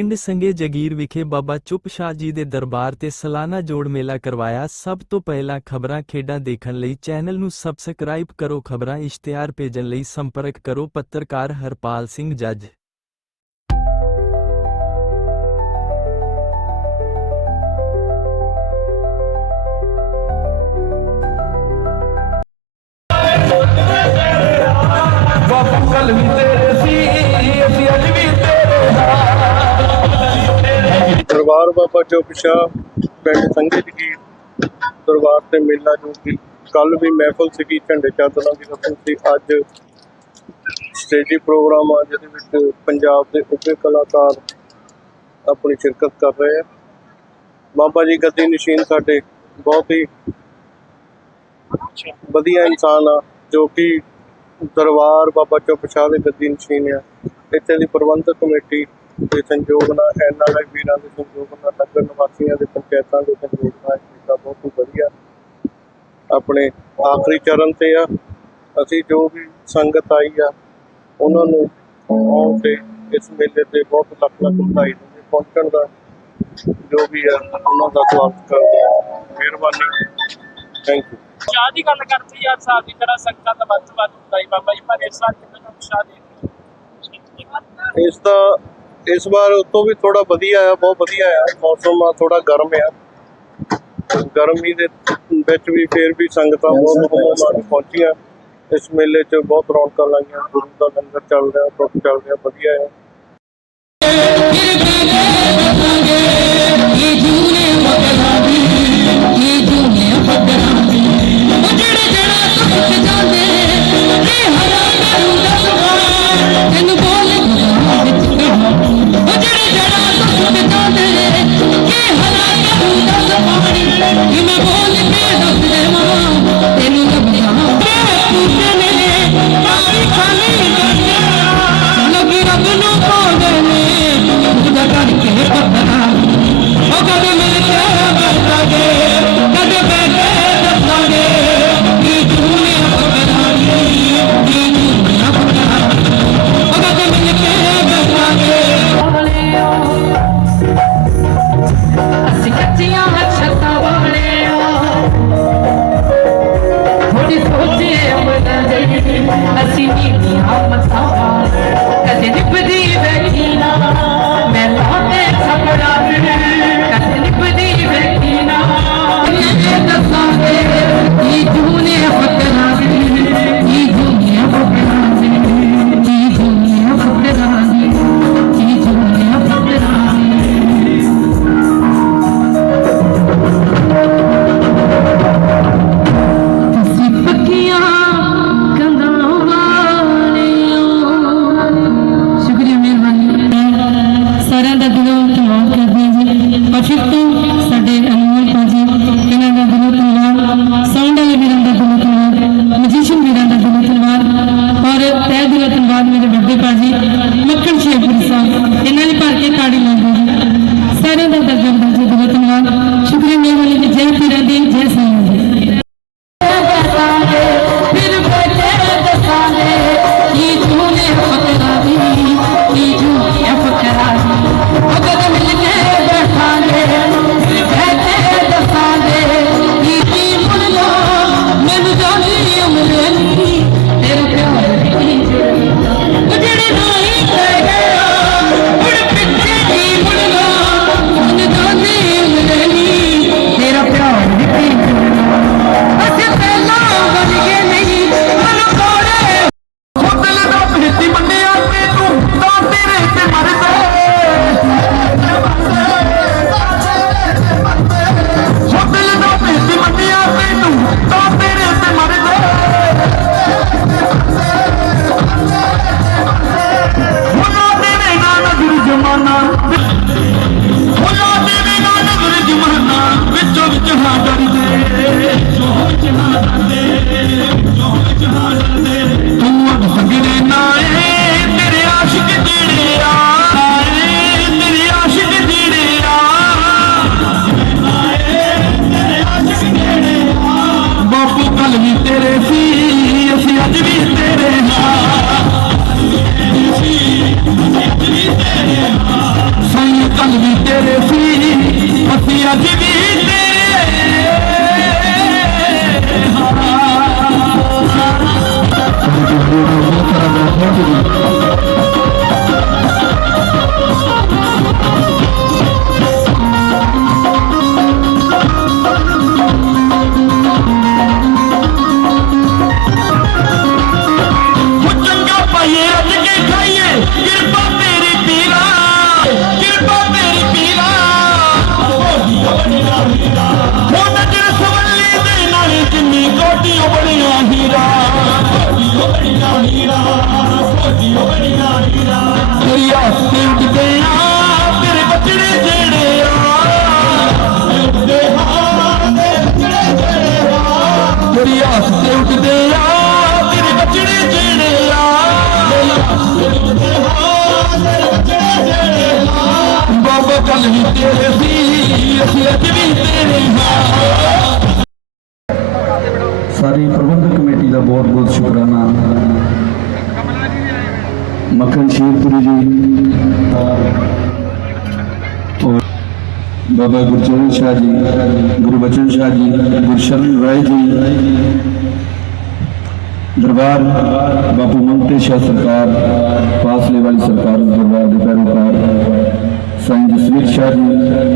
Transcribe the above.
ਪਿੰਡ ਸੰਗੇ ਜਗੀਰ ਵਿਖੇ ਬਾਬਾ ਚੁੱਪ ਸ਼ਾਹ ਜੀ ਦੇ ਦਰਬਾਰ ਤੇ ਸਾਲਾਨਾ ਜੋੜ ਮੇਲਾ ਕਰਵਾਇਆ। ਸਭ ਤੋਂ ਪਹਿਲਾਂ ਖਬਰਾਂ ਖੇਡਾਂ ਦੇਖਣ ਲਈ ਚੈਨਲ ਨੂੰ ਸਬਸਕ੍ਰਾਈਬ ਕਰੋ। ਖਬਰਾਂ ਇਸ਼ਤਿਹਾਰ ਭੇਜਣ ਲਈ ਸੰਪਰਕ ਕਰੋ ਪੱਤਰਕਾਰ ਹਰਪਾਲ ਸਿੰਘ ਜੱਜ। ਬਾਪੂ ਕੱਲ ਵੀ ਦਰਬਾਰ ਬਾਬਾ ਚੁੱਪ ਸ਼ਾਹ, ਪਿੰਡ ਸੰਘੇ ਦੀ ਦਰਬਾਰ ਤੇ ਮੇਲਾ ਜੋ ਕਿ ਕੱਲ ਵੀ ਮਹਿਫਲ ਸੀਗੀ, ਝੰਡੇ ਚਾਦਰਾਂ ਦੀ ਰਸਮ ਸੀ। ਅੱਜ ਸਟੇਜੀ ਪ੍ਰੋਗਰਾਮ ਆ, ਜਿਹਦੇ ਵਿੱਚ ਪੰਜਾਬ ਦੇ ਉੱਘੇ ਕਲਾਕਾਰ ਆਪਣੀ ਸ਼ਿਰਕਤ ਕਰ ਰਹੇ ਆ। ਬਾਬਾ ਜੀ, ਗੱਦੀ ਨਸ਼ੀਨ ਸਾਡੇ ਬਹੁਤ ਹੀ ਵਧੀਆ ਇਨਸਾਨ ਆ, ਜੋ ਕਿ ਦਰਬਾਰ ਬਾਬਾ ਚੁੱਪ ਸ਼ਾਹ ਦੇ ਗੱਦੀ ਨਸ਼ੀਨ ਆ। ਇੱਥੇ ਦੀ ਪ੍ਰਬੰਧਕ ਕਮੇਟੀ ਦੇ ਸੰਯੋਗ ਨਾਲ ਐਨਆਰਆਈ ਵੀਰਾਂ ਦੇ ਸੰਯੋਗ ਨਾਲ ਨਗਰ ਨਿਵਾਸੀਆਂ ਦੇ ਪੰਚਾਇਤਾਂ ਦੇ ਸੰਯੋਗ ਨਾਲ ਇਹ ਬਹੁਤ ਹੀ ਵਧੀਆ ਆਪਣੇ ਆਖਰੀ ਚਰਨ ਤੇ ਆ। ਅਸੀਂ ਜੋ ਵੀ ਸੰਗਤ ਆਈ ਆ ਉਹਨਾਂ ਨੂੰ ਆਉਣ ਤੇ ਇਸ ਮੇਲੇ ਤੇ ਬਹੁਤ ਲੱਖ ਲੱਖ ਵਧਾਈ ਦਿੰਦੇ ਪਹੁੰਚਣ ਦਾ ਜੋ ਵੀ ਆ ਉਹਨਾਂ ਦਾ ਸਵਾਗਤ ਕਰਦੇ ਆ। ਮਿਹਰਬਾਨੀ। ਥੈਂਕ ਯੂ ਸ਼ਾਹ ਦੀ ਗੱਲ ਕਰਦੇ ਯਾਰ ਸਾਲ ਦੀ ਤਰ੍ਹਾਂ ਸੰਗਤਾਂ ਦਾ ਵੱਧ ਤੋਂ ਵੱਧ ਹੀ ਬਾਬਾ ਜੀ ਪਰ ਇਸ ਸਾਲ ਕਿੰਨਾ ਉਤਸ਼ਾਹ ਦੇ ਇਸ ਦਾ ਇਸ ਵਾਰ ਉਸ ਤੋਂ ਵੀ ਥੋੜਾ ਵਧੀਆ ਆ ਬਹੁਤ ਵਧੀਆ ਆ। ਮੌਸਮ ਆ ਥੋੜਾ ਗਰਮ ਆ। ਗਰਮੀ ਦੇ ਵਿੱਚ ਵੀ ਫੇਰ ਵੀ ਸੰਗਤਾਂ ਬਹੁਤ ਬਹੁਤ ਪਹੁੰਚੀਆਂ। ਇਸ ਮੇਲੇ 'ਚ ਬਹੁਤ ਰੌਣਕਾਂ ਲਾਈਆਂ ਗੁਰੂ ਦਾ ਲੰਗਰ ਚੱਲ ਰਿਹਾ ਦੁੱਖ ਚੱਲ ਰਿਹਾ ਵਧੀਆ ਆ। لي تي سي اسين اڄ به تيري سائين تلوي تيري سي اسين اڄ به تي ਆ ਤੇਰੀ ਆ ਤੇਰੇ ਬੱਚੜੇ ਜਿਹੜੇ ਆ ਬਾਬਾ ਕੱਲ ਵੀ ਤੇਰੇ ਸੀ ਅਸੀਂ ਅੱਜ ਵੀ ਤੇਰੇ ਹਾਂ ਸਾਰੀ ਪ੍ਰਬੰਧਕ ਕਮੇਟੀ ਦਾ ਬਹੁਤ ਬਹੁਤ ਸ਼ੁਕਰਾਨਾ। ਮੱਖਣ ਸ਼ੇਰਪੁਰੀ ਜੀ। ਔਰ ਬਾਬਾ ਗੁਰਚਰਨ ਸ਼ਾਹ ਜੀ, ਗੁਰੂ ਬਚਨ ਸ਼ਾਹ ਜੀ ਗੁਰਸ਼ਰਨ ਰਾਏ ਜੀ। ਦਰਬਾਰ, ਬਾਪੂ ਮਮਤੇ ਸ਼ਾਹ ਸਰਕਾਰ ਫਾਸਲੇ ਵਾਲੀ ਸਰਕਾਰ ਦਰਬਾਰ ਦੇ ਪੈਰੋਕਾਰ ਸਾਈਂ ਜਸਵੀਰ ਸ਼ਾਹ ਜੀ।